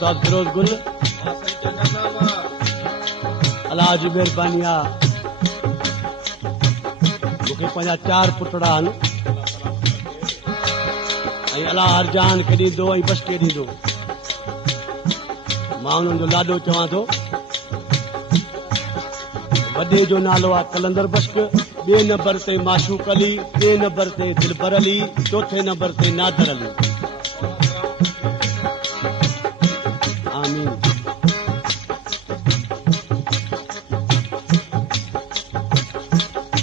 साहब फिरोज गुल अलाह जी महिरबानी आहे मूंखे पंहिंजा 4 पुटड़ा आहिनि ऐं अलाह हर जान खे ॾींदो ऐं बस खे ॾींदो मां उन्हनि जो लाॾो चवां थो वॾे जो नालो आहे कलंदर बश्क ॿिए नंबर ते माशूक अली टे नंबर ते दिलबर अली चौथे नंबर ते नादर अली आमीन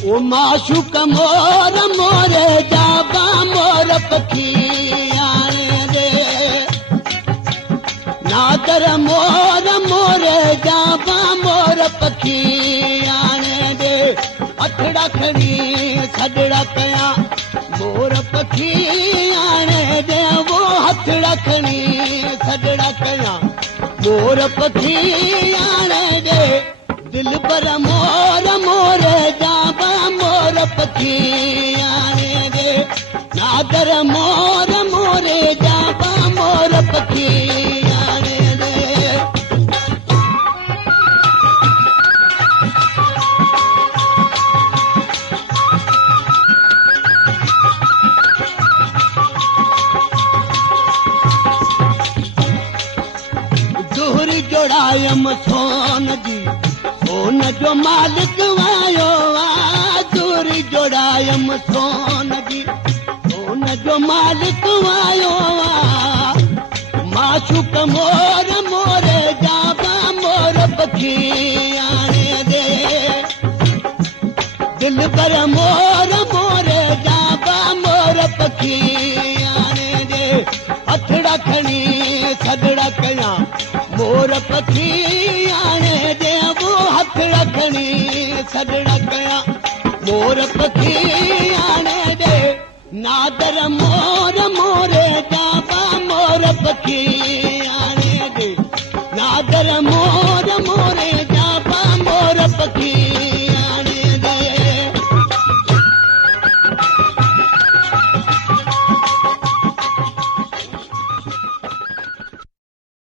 ओ माशूक मोर मोरे जाबा मोर पखी आने दे नादर मोर मोरे जाबा मोर पखी आने दे अठड़ा खड़ी सदड़ा कया मोर पखी आने दे वो हथड़ा खड़ी सदड़ा कया मोर पखी आने दे दिल पर मोर मोरे जाबा मोर पखी आने दे नादर मोर मोरे जाबा मोर पखी आने दे जोहरी जोड़ायम सोन जी सोन जो मालिक आयो जोहरी जोड़ायम सोन जी सोन जो मालिक आयो माशूक मोर मोरे जाबा मोर पखी आने दे दिल पर मोर मोरे जाबा मोर पखी आने दे हथड़ा खणी सदड़ा कया मोर पखी आने दे वो हथड़ा खणी सदड़ा कया मोर पखी आने दे नादर मोर मोरे जाबा मोर पखी